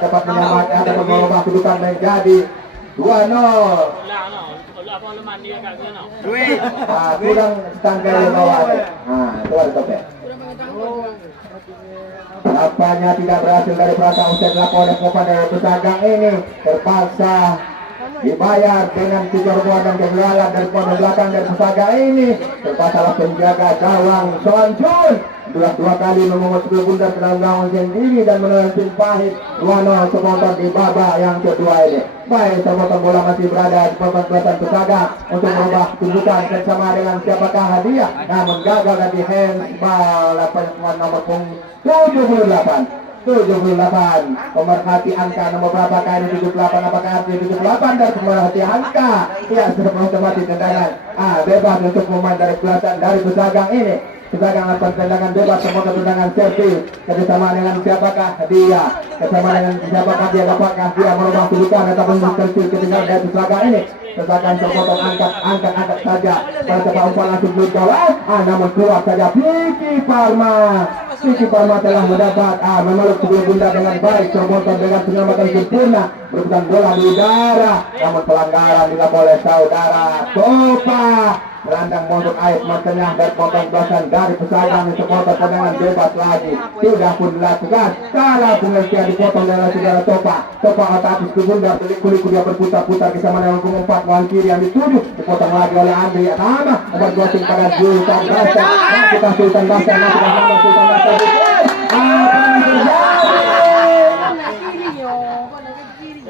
dapat menyelamatkan atau mengubah kedudukan menjadi 2-0. Kurang tanggal di bawah. Itu ada topeng. Nampaknya tidak berhasil dari Prata usai dilakukan oleh Kopan dari Pesagang ini terpaksa dibayar dengan kecerdasan dan kegagalan dari pemain belakang dari Pesagang ini. Terpaksa penjaga gawang Sonjun dua kali memungut skill bundar ke dalam gawang sendiri dan menelan tim pahit 2-0 sepotong di babak yang kedua ini. Baik, sepotong bola masih berada di perbatasan Pesagang untuk merubah kedudukan bersama dengan siapakah hadiah, namun gagal dari handball nomor 78 pemerhati angka nomor berapa kali 78 apakah arti 78 dan pemerhati angka ya sudah otomatis tendangan bebas untuk pemain dari kelasan dari Pesagang ini. Pesagang lakukan tendangan bebas semua tendangan servis kerjasama dengan siapakah dia apakah dia merubah kedudukan ataupun terkecil ketinggalan dari Pesagang ini. Pesagang terpotong angkat saja pada coba umpan langsung ke gawang namun keluar saja. Vicky Parma telah mendapat memeluk sebelum bunda dengan baik, terpotong dengan penyelamatan sempurna, berebutan bola di udara, namun pelanggaran dilakukan oleh saudara Topa. Berandang mondok air tengah dan potong belasan dari Pesagang sepotong tendangan bebas lagi sudah pun dilakukan. Salah pengertian dipotong dari saudara Topa otak ke bunda, kulit dia berputar-putar ke sama dengan pengumpat wang kiri yang dituju, dipotong lagi oleh Andri Atama nomor 2 pada Sultan Basar. Kita Sultan Basar apa yang terjadi?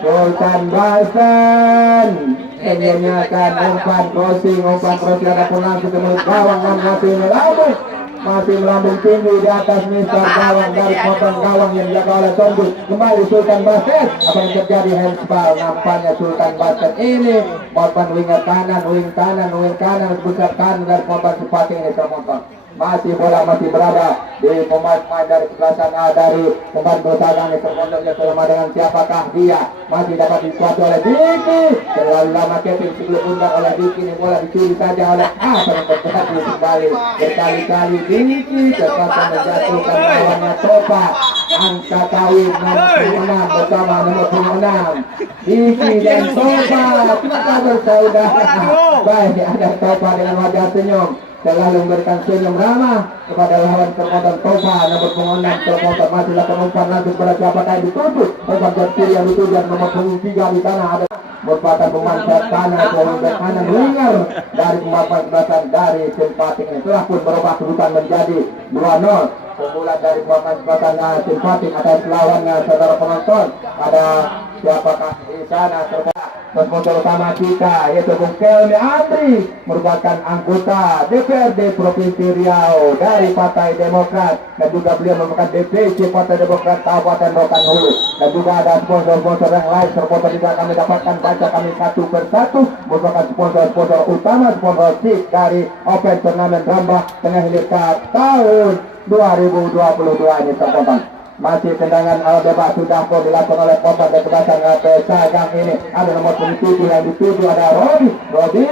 Sultan Basar menyatakan umpan crossing ada pulang ke gawang dan masih melambung tinggi di atas mister gawang dari potong gawang yang dijaga oleh Sondu. Kembali Sultan Basket, apa yang terjadi? Handball. Nampaknya Sultan Basket ini korban wing kanan besar kanan dari korban Supati ini termotor. Masih bola masih berada di pemain dari kekerasan dari pemain Pesagang ini terkontrolnya selama dengan siapakah dia masih dapat dikuasai oleh Diki. Terlalu lama Kevin sebelum undang oleh Diki, ini bola dicuri saja oleh apa yang terjadi kembali berkali-kali Diki terpaksa menjatuhkan lawannya Topa. Angka kawin nomor 6 bersama nomor 26 Diki dan Topa kita bersaudara. Baik, ada Topa dengan wajah senyum selalu memberikan senyum ramah kepada lawan termotor Topa nomor 6 termotor masih lakukan umpan langsung pada siapakah yang dituju umpan dari kiri yang dituju dan nomor 3 di tanah ada merupakan pemanfaat kanan winger dari pemain belasan dari Simpatik ini telah pun berubah kedudukan menjadi 2-0 pemula dari pemain belasan Simpatik atas lawannya saudara penonton. Ada siapakah di sana sponsor utama kita yaitu Bung Kelmi Andri merupakan anggota DPRD Provinsi Riau dari Partai Demokrat dan juga beliau merupakan DPC Partai Demokrat Kabupaten Rokan Hulu dan juga ada sponsor-sponsor yang lain sponsor juga kami dapatkan baca kami satu persatu merupakan sponsor utama sponsor SIP dari Open Turnamen Rambah Tengah Hilirkat tahun 2022 ini terpotong. Masih tendangan bebas sudah pun dilakukan oleh Kopan dan kebasan Pesagang ini. Ada nomor 7 yang dituju ada Rodi.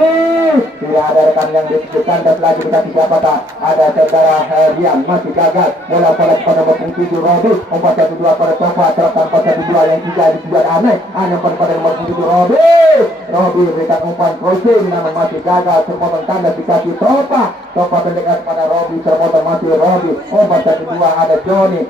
Tidak ada rekan yang ditujukan dan lagi berkati siapakah? Ada saudara Rian masih gagal. Bola pada nomor 7 Rodi. 4-1-2 pada Topa terlepas 4-1-2 yang 3 ditujukan aneh. Hanya pada nomor 7 Rodi berikan umpan crossing namun masih gagal. Terpotong tanda dikasih Topa pendekat pada Rodi terpotong masih Rodi. 4-1-2 ada Joni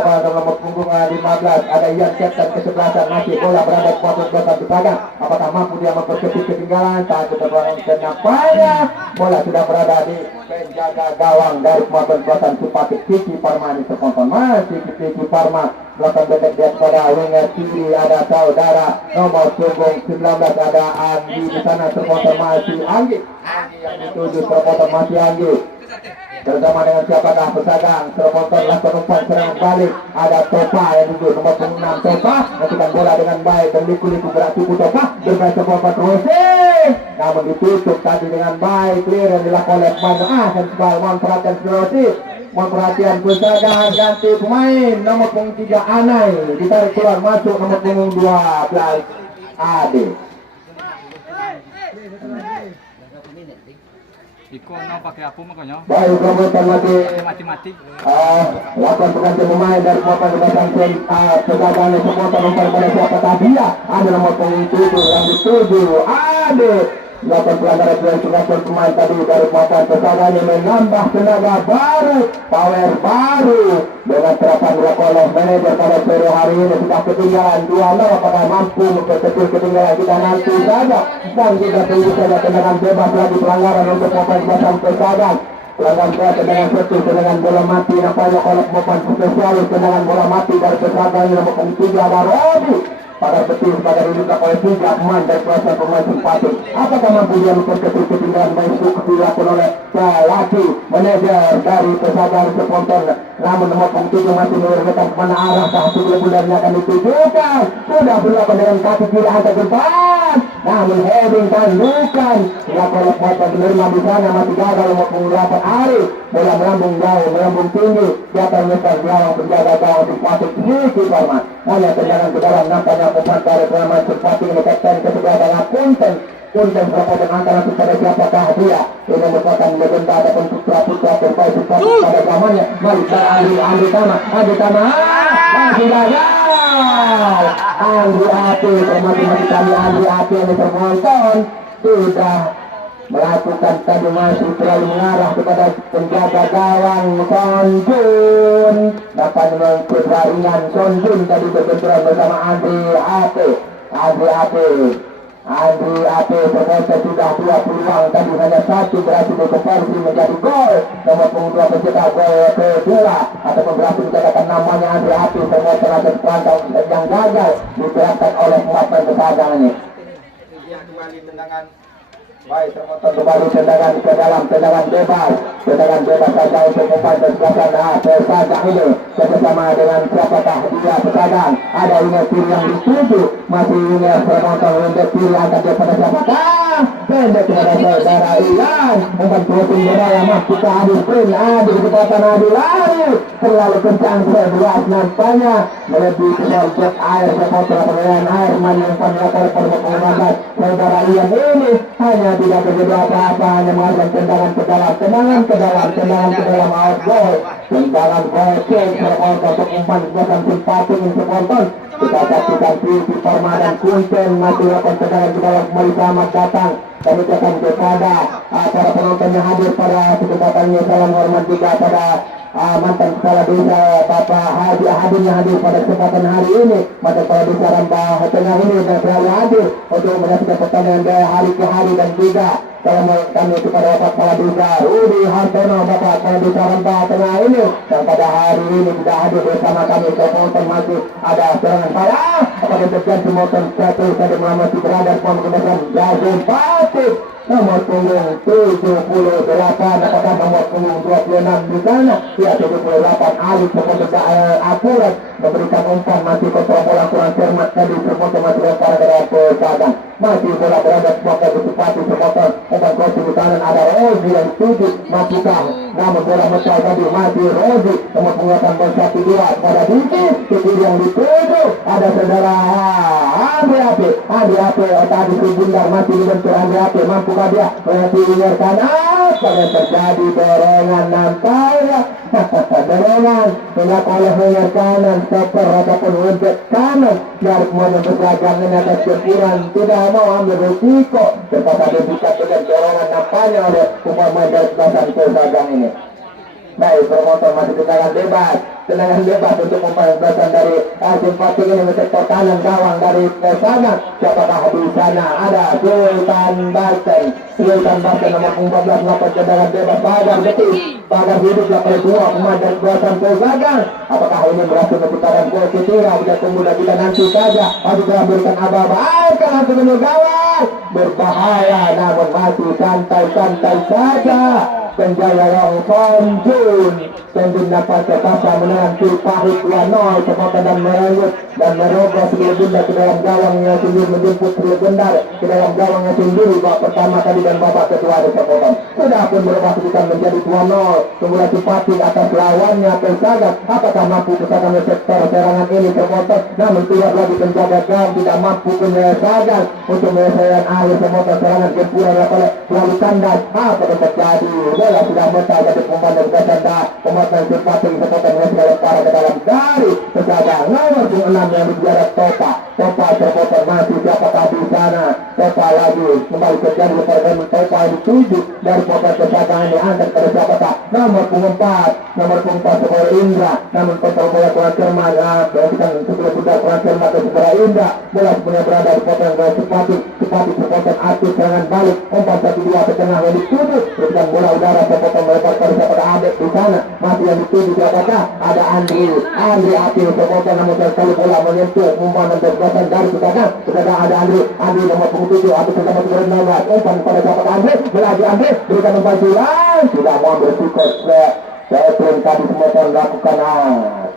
pada nomor punggung 15 ada Ian Captain ke-11 masih bola berada di pojok belakang Pesagang. Apakah mampu dia memperkecil ketinggalan saat keterangan kenapanya bola sudah berada di penjaga gawang dari pemain belakang Supatik Vicky Parma ini terkontrol masih Vicky Parma belakang bedek dia pada winger kiri ada saudara nomor punggung 19 ada Andi di sana terkontrol masih Anggi yang dituju terkontrol masih Anggi bersama dengan siapakah Pesagang terpotong lakukan umpan serangan balik ada Topa yang duduk nomor 6 Topa melakukan bola dengan baik dan liku-liku gerak tubuh Topa bermain sebuah patroli namun ditutup tadi dengan baik clear yang dilakukan oleh pemain handball mohon perhatian Pesagang ganti pemain nomor 3 Anai ditarik keluar masuk nomor 12 Ade Iko no pakai apa makanya? Baik, promotor lagi. Mati-mati. Lakukan pengganti pemain dari Bapak Kebasan Pegagan supporter nomor pada siapa dia. Ada nomor punggung 7 yang dituju. Ada. Lakukan pelanggaran dari supporter pemain tadi dari Bapak Pegagan yang menambah tenaga baru, power baru dengan terapan dilakukan oleh manajer pada sore hari ini sudah ketinggalan 2-0. Apakah mampu memperkecil ketinggalan kita nanti saja dan kita tunggu saja tendangan bebas lagi pelanggaran untuk Bapak Kebasan Pegagan. Pelanggan bola tendangan satu, tendangan bola mati nampaknya oleh pemain spesialis, tendangan bola mati dari Pegagan yang nomor 3 ada Robi pada betul pada dibuka oleh 3 pemain dari kelas pemain simpatik. Apakah mampu dia memperkecil ketinggalan masuk dilakukan oleh laki manajer dari Pegagan sponsor, namun nomor 7 masih menurunkan kemana arah satu bulannya akan ditujukan. Sudah berlaku dengan kaki kiri angkat depan, namun heading tandukan dilakukan oleh pemain penerima di sana masih gagal nomor 8 Arif. Bola melambung jauh, melambung tinggi di atas meter gawang penjaga gawang simpatik Niki Parman. Hanya tendangan ke dalam nampaknya pemain dari pemain simpatik mendekatkan ke sebelah Punten. Punten berapa antara kepada siapakah dia? Ini merupakan legenda ataupun putra-putra terbaik simpatik pada zamannya. Mari Andi Tama lagi gagal. Andi Ati termati kami Andi Ati yang termonton sudah melakukan tadi masih terlalu mengarah kepada penjaga gawang Sonjun. Dapat mengikut jaringan Sonjun tadi berbenturan bersama Andri Ate ternyata sudah 2 peluang tadi hanya 1 berhasil dikonversi menjadi gol. Nomor punggung 2 pencetak gol kedua ataupun berhasil mencetakkan namanya Andri Ate ternyata ada perantau yang gagal digerakkan oleh pemain Pegagan ini. Kembali tendangan baik, termotor kembali tendangan ke dalam, tendangan bebas saja untuk pemain Pegagan. Pegagan ini bersama dengan siapakah dia Pegagan. Ada winger kiri yang dituju, masih winger termotor winger kiri angkat daripada siapakah? Pendek kepada saudara Ian, umpan crossing bola yang masuk ke Adi Sprint. Adi kecepatan Adi lari terlalu kencang, berat nampaknya melebihi kesorjot air supporter pemain air menyimpan latar pada pengurangan saudara Ian ini hanya tidak terjadi apa-apa, hanya mengajukan tendangan ke dalam out goal, tendangan gocek supporter untuk umpan buatan simpatik supporter. Kita saksikan di Parma dan Kunten masih lakukan tendangan ke dalam, kembali selamat datang kami akan kepada para penonton yang hadir pada kesempatannya. Salam hormat juga pada mantan kepala desa Bapak Haji Hadir yang hadir pada kesempatan hari ini, mantan kepala desa Rambah Tengah ini dan selalu hadir untuk menyaksikan pertandingan dari hari ke hari. Dan juga salam kami kepada Bapak Kepala Desa Rudi Hartono, Bapak Kepala Desa Rambah Tengah ini yang pada hari ini tidak hadir bersama kami. Penonton masih ada serangan parah apakah terjadi motor satu tadi mengamati berada di pembebasan Yazin Fatih nomor punggung 78, apakah nomor punggung 26 di sana ya 78 Alif semoga akurat memberikan umpan, masih kontrol bola kurang cermat tadi semoga masih lempar ke Pegagan, masih bola berada semoga Bupati semoga umpan crossing di kanan ada Rozi yang setuju mampukah, namun bola mesra tadi masih Rozi nomor punggung 82 pada Diki ke kiri yang dituju ada saudara Andi Ape tadi Subundar masih dibentur Andi Ape, mampukah dia mengakhiri kanan pada terjadi dorongan nampaknya dorongan dilakukan oleh winger kanan stopper ataupun winger kanan dari pemain Pegagan ini atas kepuran tidak mau ambil risiko serta dibuka dengan dorongan nampaknya oleh pemain dari belakang Pegagan ini. Baik, promotor masih tendangan bebas untuk pemain belakang dari simpatik ini ke sektor kanan gawang dari Pegagan. Siapakah di sana? Ada Sultan Barten nomor 14 melakukan tendangan bebas pagar hidup oleh 2 pemain dari belakang Pegagan. Apakah ini berhasil menciptakan gol ketiga? Kita tunggu dan kita nanti saja. Masih berikan aba-aba langsung menuju gawang, berbahaya namun masih santai saja. penjaya yang Sonjun dapat terpaksa menang Pahit 2-0 Semoga dan merenggut dan merogos Sri Bundar ke dalam gawangnya sendiri, menjemput Sri Bundar ke dalam gawangnya sendiri. Babak pertama tadi dan babak kedua ada sepotong sudah pun berubah kedudukan menjadi 2-0. Kemudian Simpati atas lawannya Persaga, apakah mampu Persaga sektor serangan ini terpotong, namun tidak lagi penjaga gawang tidak mampu menyelesaikan untuk menyelesaikan akhir sepotong serangan gempuran oleh lalu kandas. Apa yang terjadi? Bola sudah mental dari pemain dan ganda pemain Simpati sepotong menyelesaikan para ke dalam dari Persaga nomor 6 yang berjarak Topa terpotong masih siapakah di sana. Topa lagi kembali terjadi lepas Topa yang dituju dari pemain Persaga ini angkat pada siapakah nomor 4 Sekolah Indra, namun kontrol bola kurang cermat. Perhatikan setelah sudah kurang cermat dan Sekolah Indra bola sebenarnya berada di potong bola Simpati terpotong aktif serangan balik 4-1-2 ke tengah yang dituju. Perhatikan bola udara terpotong melepas pada siapakah Adek di sana masih yang dituju siapakah ada Andri Api terpotong, namun sekali bola menyentuh umpan dan terpotong dari belakang. Sudah ada Andri nomor 7 atau bersama nomor 16 umpan pada siapakah Andri berikan umpan sudah mau bersikap setting tadi semua melakukan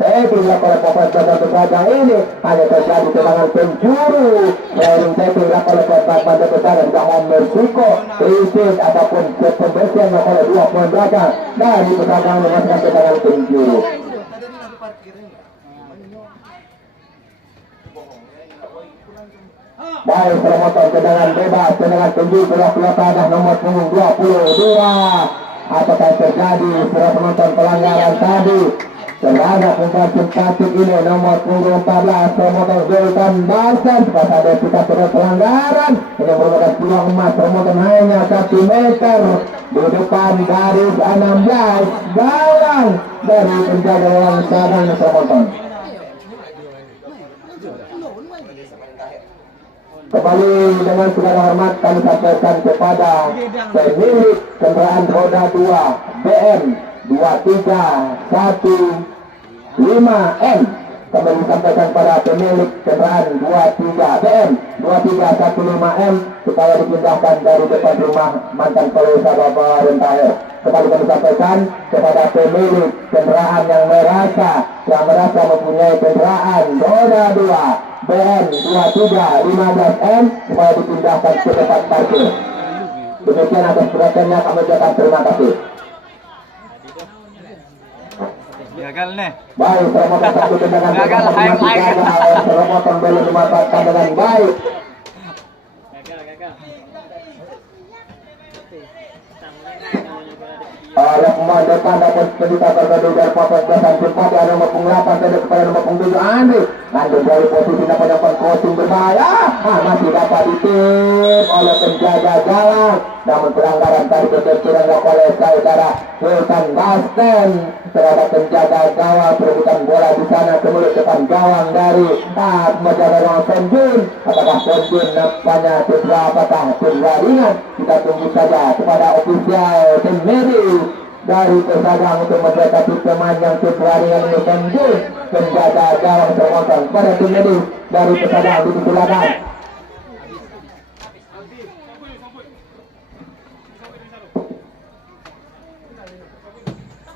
setting oleh pemain Persaga ini hanya terjadi tendangan penjuru. Setting oleh pemain Persaga tidak mau bersiko krisis ataupun pembersihan oleh dua pemain belakang dari Persaga memasukkan tendangan penjuru. Baik, promotor tendangan bebas, tendangan penjuru keluar nomor punggung 22. Apakah terjadi setelah penonton pelanggaran tadi terhadap umpan Simpati ini nomor punggung 14 promotor Zultan Basan. Pas ada kita pelanggaran ini merupakan peluang emas. Promotor hanya 1 meter di depan garis 16 gawang dari penjaga gawang sadang promotor. Kembali dengan segala hormat kami sampaikan kepada pemilik kendaraan roda 2 BM 2315M. Kami sampaikan pada pemilik kendaraan 23 BM 2315M supaya dipindahkan dari depan rumah mantan polisi Bapak Rentahe. Kembali kami sampaikan kepada pemilik kendaraan yang merasa mempunyai kendaraan roda 2 BN 2315M supaya dipindahkan ke tempat parkir. Demikian atas perhatiannya kami ucapkan terima kasih. Gagal nih. Baik, promotor satu tendangan gagal, promotor belum dimanfaatkan dengan baik. Oleh pemain depan dapat penjuta berbeda dari Popes Besan Simpati ada nomor 8 tadi kepada nomor 7 Andri dari posisi dapat crossing berbahaya masih dapat ditip oleh penjaga gawang, namun pelanggaran tadi berkecurangan oleh saudara Sultan Basten terhadap penjaga gawang. Perebutan bola di sana kemudian depan gawang dari penjaga gawang Sonjun. Apakah Sonjun nampaknya cedera, apakah cedera ringan? Kita tunggu saja kepada ofisial tim medis dari Persaga untuk mendekati pemain yang cedera ringan ini. Sonjun penjaga gawang termotor pada tim medis dari Persaga disilakan.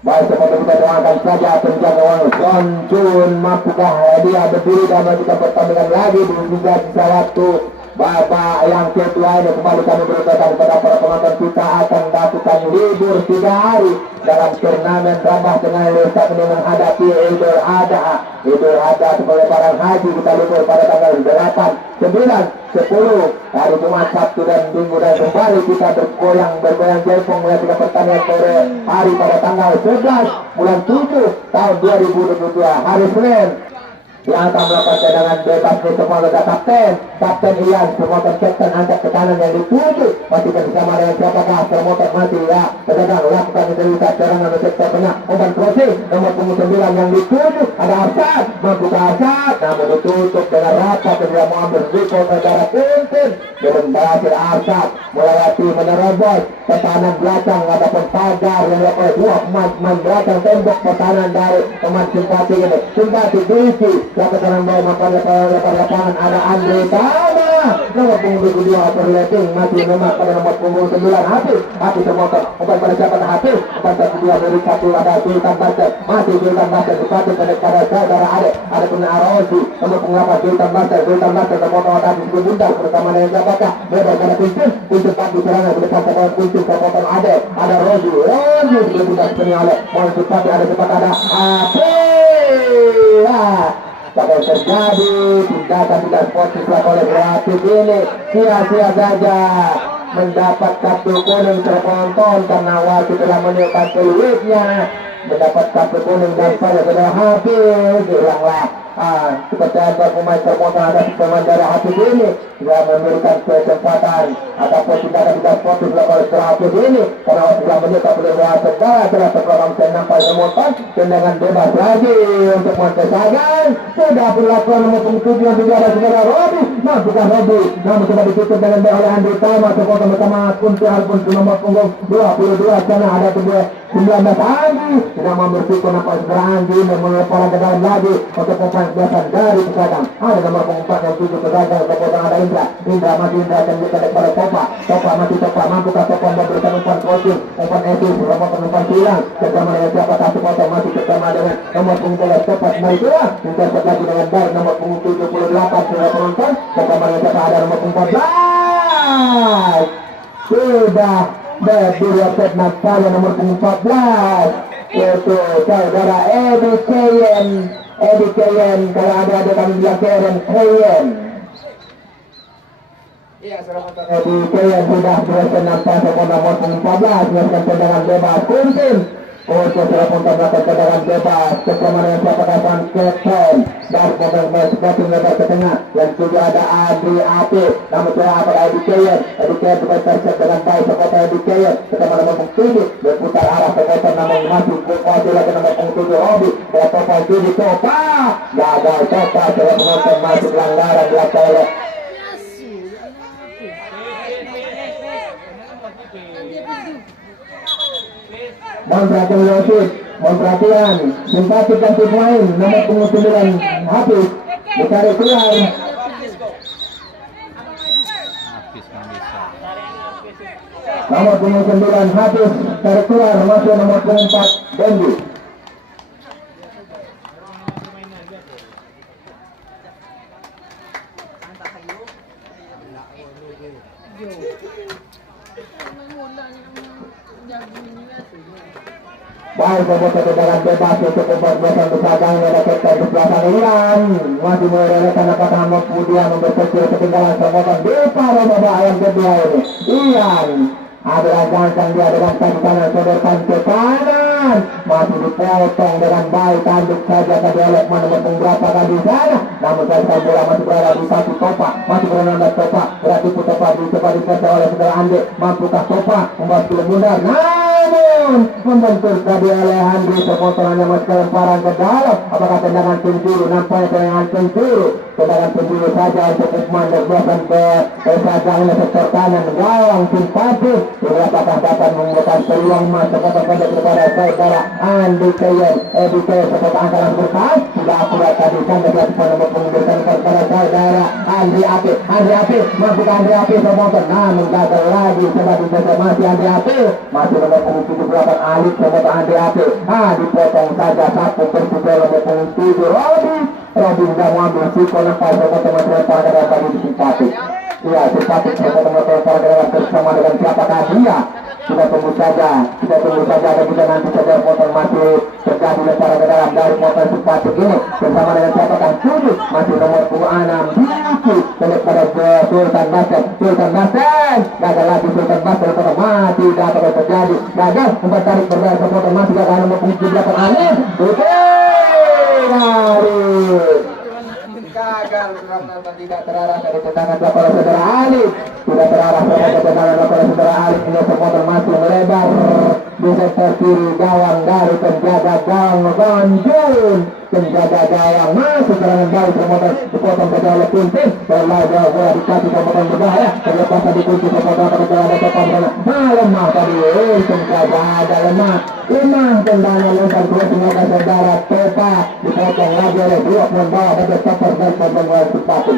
Baik, seperti kita doakan saja penjaga gawang Sonjun mampukah dia berdiri dan melanjutkan pertandingan lagi di Liga sisa waktu. Bapak yang kedua ini kembali kami beritakan kepada para penonton kita akan melakukan libur 3 hari dalam turnamen Rabah Tengah Indonesia ini menghadapi Idul Adha sebagai barang haji. Kita libur pada tanggal 8, 9, 10 hari Jumat, Sabtu dan Minggu, dan kembali kita bergoyang jempol melihat pertandingan sore hari pada tanggal 11 bulan 7 tahun 2022 hari Senin yang akan melakukan tendangan bebas di semua lega Kapten Ian promotor Captain angkat ke kanan yang dituju masih bersama dengan siapakah promotor masih pedagang lakukan identitas serangan di sektor tengah umpan crossing nomor 9 yang dituju ada Arsad membuka Arsad namun ditutup dengan rapat dan dia mau ambil risiko negara Punten belum berhasil. Arsad melewati menerobos pertahanan belakang ataupun pagar yang dilakukan dua pemain belakang tembok pertahanan dari pemain Simpati ini. Simpati diisi ke kanan bawah maka lepas lapangan ada Andre Tama Nomor punggung kedua overlapping masih lemah pada nomor punggung 9 Hafiz termotor umpan pada siapa Hafiz umpan kedua dari satu ada Sultan Basket masih Sultan Basket sepatu pada saudara ada punya Arosi nomor punggung 8 Sultan Basket termotor ada di bundar bersama dengan siapakah bebas pada Kuncin padu serangan berdekat kepada Kuncin termotor ada Rosi sudah sepenuhnya oleh Monsi Pati ada cepat ada Hafiz apa yang terjadi tindakan tidak sportif oleh Hafiz ini sia-sia saja mendapat kartu kuning terpenonton karena wasit telah menunjukkan peluitnya mendapat kartu kuning dan pada saudara Hafiz hilanglah kepercayaan pemain termotor ada pemain dari Hafiz ini sudah memberikan kesempatan ataupun tindakan tidak sportif oleh Hafiz ini karena wasit telah menunjukkan peluit saudara telah terprogram sampai termotor tendangan bebas lagi untuk Montesagan sudah berlakukan nomor punggung 7 yang ada saudara Robi mampukah Robi namun coba ditutup dengan baik oleh Andri Tama termotor bersama Kunti Albun nomor punggung 22 sana ada 19 Andi tidak mau bersyukur nampak saudara Andi melepaskan ke dalam lagi untuk pemain belakang dari Pesadang ada nomor punggung 4 yang 7 Pesadang termotor ada Indra masih Indra dan juga kepada Topa masih Topa mampukah Topa memberikan umpan coaching umpan etis nomor umpan silang bersama dengan siapa satu potong masih bersama dengan nomor punggung 12 Topa mari keluar intercept lagi dengan baik nomor punggung 78 sudah penonton bersama dengan siapa ada nomor punggung 14 sudah berdua set nampaknya nomor punggung 14 yaitu saudara Edi Kayen kalau ada kami bilang Kayen Iya, saudara Edi Kayen sudah berhasil nampak nomor punggung 14 melakukan tendangan bebas Kuntin untuk serapun tembakan tendangan bebas bersama dengan siapa kapan Captain dan pemain sebatin lebar ke tengah yang juga ada Adri Api namun saya apa Edi Kayen juga terset dengan baik sekolah Edi Kayen bersama nomor punggung 7 berputar arah sekolah namun masih kuasa lagi nomor punggung 7 Robi dan Topa 7 Topa gagal Topa saya penonton masih pelanggaran dilakukan oleh Mohon perhatian simpatik dan tim lain nomor punggung 9 Hafiz ditarik keluar nomor punggung 9 Hafiz tarik keluar masuk nomor punggung 4 Dendi baik membuat tendangan bebas untuk pemberbesan Pesadang yang dapat di belakang Iran masih merelakan apakah kemudian memperkecil ketinggalan semoton di paruh babak yang kedua ini Iran ada rancang dia dengan kaki kanan sodorkan ke kanan masih dipotong dengan baik tanduk saja tadi oleh nomor berapa kali di sana namun saat bola masih berada di satu Topa masih berada Topa berarti Topa dicoba dikejar oleh saudara Ande mampukah Topa membuat mundur namun membentur tadi oleh Andi sepotongannya masih lemparan ke dalam apakah tendangan penjuru nampaknya tendangan penjuru saja untuk Usman dan ke Pesadang oleh sektor kanan gawang simpatis apakah dapat membuat peluang masuk kepada saudara Andi Kayen sepotong angkaran berkas sudah akurat tadi sampai dilakukan nomor pengundurkan kepada saudara Andri Api mampukah Andri Api sepotongan namun gagal lagi sebagai masih Andri Api masih nomor punggung 78 Alif semoga Andri Api dipotong saja satu persibel nomor punggung 7 Robi sudah mengambil sikon lepas semoga teman-teman pada tadi disimpatik ya simpatik semoga teman-teman pada bersama dengan siapakah dia kita tunggu saja dan kita nanti saja potong masih terjadi lemparan ke dalam dari potong simpatik ini bersama dengan siapakah 7 masih nomor punggung 6 Biki pada Sultan Basket gagal lagi Sultan Basket mati dapat terjadi gagal umpan tarik berdaya sepotong masih gagal nomor punggung 78 Alif gagal penonton tidak terarah dari tendangan oleh saudara Alif tidak terarah dari tendangan oleh saudara Alif ini sepotong masih melebar di sektor kiri gawang dari penjaga gawang Gonjun penjaga gawang masuk serangan baik sepotong saja oleh Kuntin bola bola dikasih sepotong berbahaya terlepas dikunci sepotong pada ada sepotong lemah tadi penjaga ada lemah tendangan lempar dua semoga saudara Topa dipotong lagi oleh blok membawa pada stopper dan pembawaan sepatu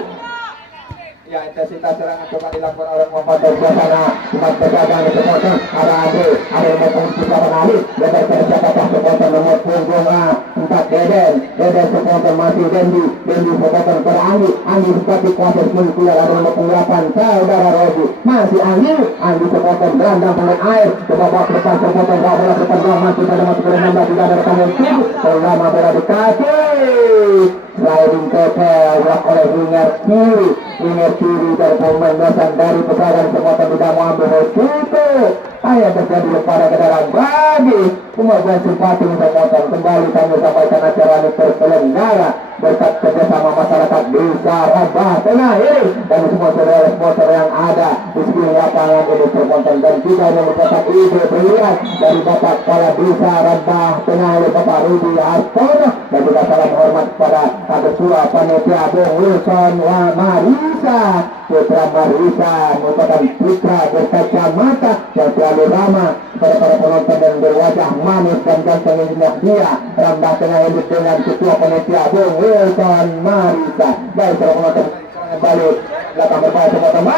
Ya, intensitas serangan coba dilakukan oleh Muhammad Bersana. Cuma berdagang di supporter. Ada yang mau pengisi kapan Ali. Lebar ke siapakah supporter nomor punggung A4 Deden supporter masih Dendi supporter pada Anggi seperti kuasa menikulah ada nomor punggung 8 saudara Robi. Masih Anggi supporter berandang pemain air. Coba bawa ke depan supporter bola ke depan masih pada masuk ke 16 tidak ada rekan tubuh. Selama bola dikasih. Sliding tackle dilakukan oleh winger kiri dari pemain dasar dari Pesadan supporter tidak mau ambil resiko. Hanya terjadi lemparan ke dalam bagi kemajuan simpati supporter. Kembali kami sampaikan acara ini terselenggara berkat kerjasama masyarakat desa Rabah Tengah ini dan semua saudara-saudara yang ada di sekitar lapangan ini supporter, dan juga yang mendapat ide brilian dari Bapak Kepala Desa Rabah Tengah oleh Bapak Rudi Astono, dan juga salam hormat kepada Ketua Panitia Bung Wilson Marisa Putra Marisa merupakan putra berkacamata yang selalu ramah kepada para penonton dan berwajah manis dan ganteng yang dia Rabah Tengah ini dengan Ketua Panitia Bung Wilson Marisa. Baik para penonton balik belakang berbahasa pertama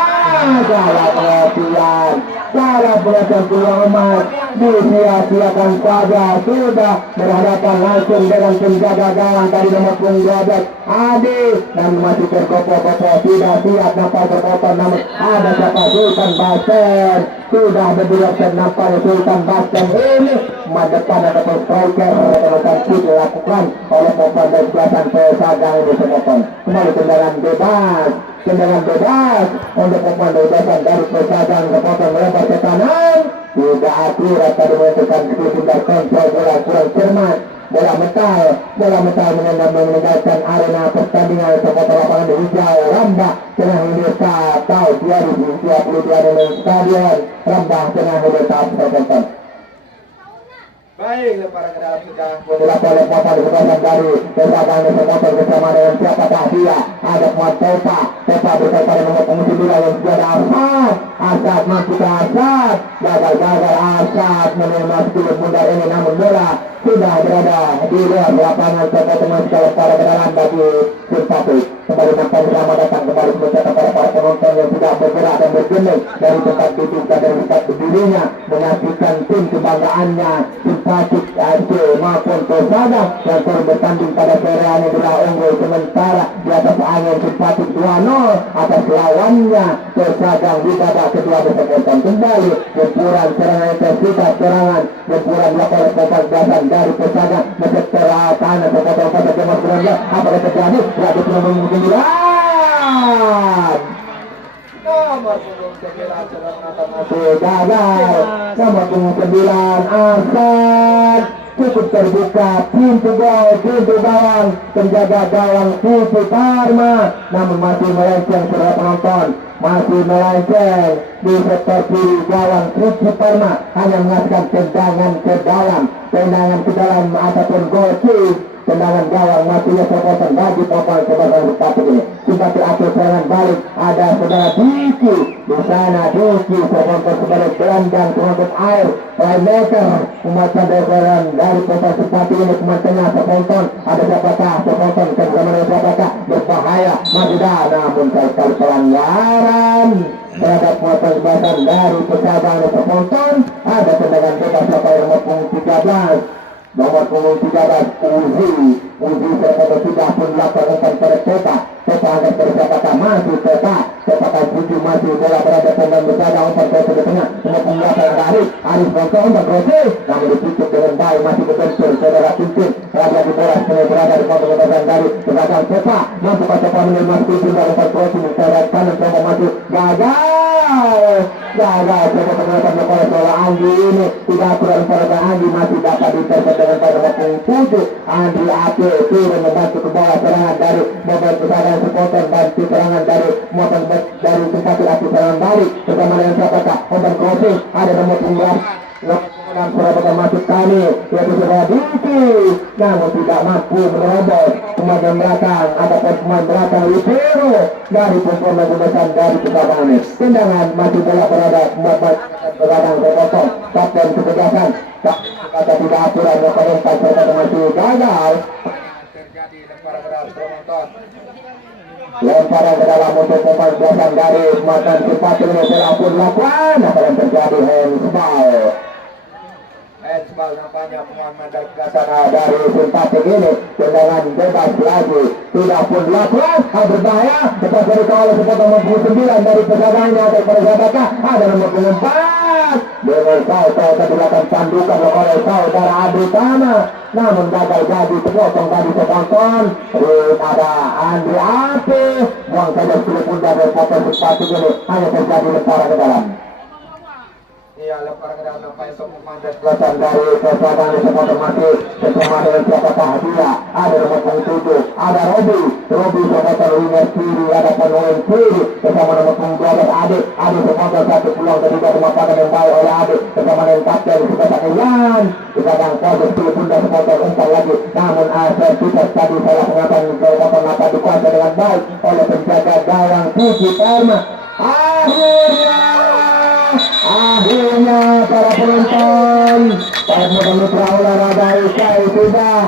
salah penonton peluang emas disia-siakan saja. Sudah berhadapan langsung dengan penjaga gawang dari nomor punggung 12 Adi dan masih tergopoh-gopoh tidak siap nampak berkotor, namun ada siapa Sultan Basen sudah berdua nampak Sultan Basen ini depan ada striker akan dilakukan oleh pemain dari belakang Pesadang ini penonton. Kembali tendangan bebas untuk pemain bebasan dari Pesadang sepotong melebar ke kanan, tidak akurat tadi menentukan sekitar kontrol bola kurang cermat. Bola metal meninggalkan arena pertandingan sepotong lapangan hijau Rambah Tengah Indonesia tahun 2022 di Stadion Rambah Tengah Indonesia sepotong. Baik, lemparan ke dalam sudah dilakukan oleh Bapak di sebelah dari Pesadan sepotong bersama dengan siapakah dia. Ada Muhammad Tepa berkait pada nomor pengisi bola yang sudah ada Asad masuk ke Asad, gagal Asad menerima sedikit mundur ini, namun bola sudah berada di luar lapangan sepotong masuk para ke dalam bagi simpati. Kembali nampak bersama datang kembali mencatat para penonton yang sudah bergerak dan bergeming dari tempat duduk dan dari tempat berdirinya menyaksikan tim kebanggaannya simpatik AFC maupun Persada yang baru bertanding pada sore ini adalah unggul sementara di atas angin simpatik 2-0 atas lawannya Persada di babak kedua bersekongkan. Kembali gempuran serangan intensitas serangan gempuran dilakukan oleh pemain dasar dari Persada masuk ke tanah sepotong pada jam 19. Apa yang terjadi? Berarti nomor punggung 9 nomor punggung 9 Asad cukup terbuka, pintu gawang penjaga gawang Suci Parma, namun masih melenceng saudara penonton, masih melenceng di sektor kiri gawang Suci Parma, hanya menghasilkan tendangan ke dalam ataupun gol kick. Tendangan gawang matinya terpotong bagi pemain kebasan sepatu ini. Simpati atur serangan balik ada saudara Diki di sana. Diki terpotong sebagai gelandang penutup air playmaker membaca desaran dari pemain sepatu ini. Pemain tengah terpotong ada siapakah terpotong bersama siapakah berbahaya Madida, namun sekali pelanggaran terhadap pemain kebasan dari Pesadan terpotong. Ada tendangan bebas sampai nomor punggung 13 nomor punggung 13 Uzi terpotong sudah pun melakukan pada Tepa akan bersiapakah masih Tepa tujuh masih bola berada pemain berada umpan ke tengah nomor punggung 8 Arif Bongkong umpan Rossi namun ditutup dengan baik masih berbentur saudara Pimpin raja di bola sebenarnya berada di punggung dari belakang Tepa mampu Tepa menerima Pimpin dan umpan Rossi mencatat kanan Tepa masuk gagal ternyata oleh bola Anggi ini tidak kurang pada Anggi masih dapat diterima dengan pada waktu 7 Andri Ate turun membantu ke bawah serangan dari mobil Pesadan supporter bantu serangan dari motor dari simpati aksi serangan balik bersama dengan siapakah umpan crossing ada nomor punggung dan Surabaya masuk kali yaitu saudara Diki namun tidak mampu menerobos pemain belakang ada pemain belakang Libero dari pemain kebebasan dari Pesadan ini. Tendangan masih bola berada membuat berada terpotong kapten ketegasan kata tidak aturan yang perintah serta masih gagal terjadi lemparan keras penonton. lemparan ke dalam untuk pemain belakang dari mantan simpati ini telah pun lakukan akan terjadi handball. Handball nampaknya Muhammad Sana dari simpatik ini tendangan bebas lagi tidak pun lakukan berbahaya cepat dari kawal sepotong 59 dari pesaingnya atau persahabatan ada nomor 4 dengan kau kedudukan pandukan oleh saudara Adi Tama namun gagal jadi sepotong tadi setonton ada Andri Api buang saja 10 pundak dari potong simpatik ini hanya terjadi lemparan ke dalam. Iya, lemparan ke dalam nampaknya untuk memandang Belakang dari persahabatan sepotong masih bersama dengan siapakah dia ada nomor 7 ada Robi sepotong winger kiri ada pemain kiri bersama nomor 12 Ade sepotong satu peluang ketiga dimanfaatkan yang baik oleh Ade bersama dengan kapten Subasa Ian di belakang pojok 10 pundak sepotong umpan lagi namun Asertitas tadi salah pengatan sepotong mata dikuasai dengan baik oleh penjaga gawang Puji Parma. Akhirnya para penonton, para pemirsa olahraga usai sudah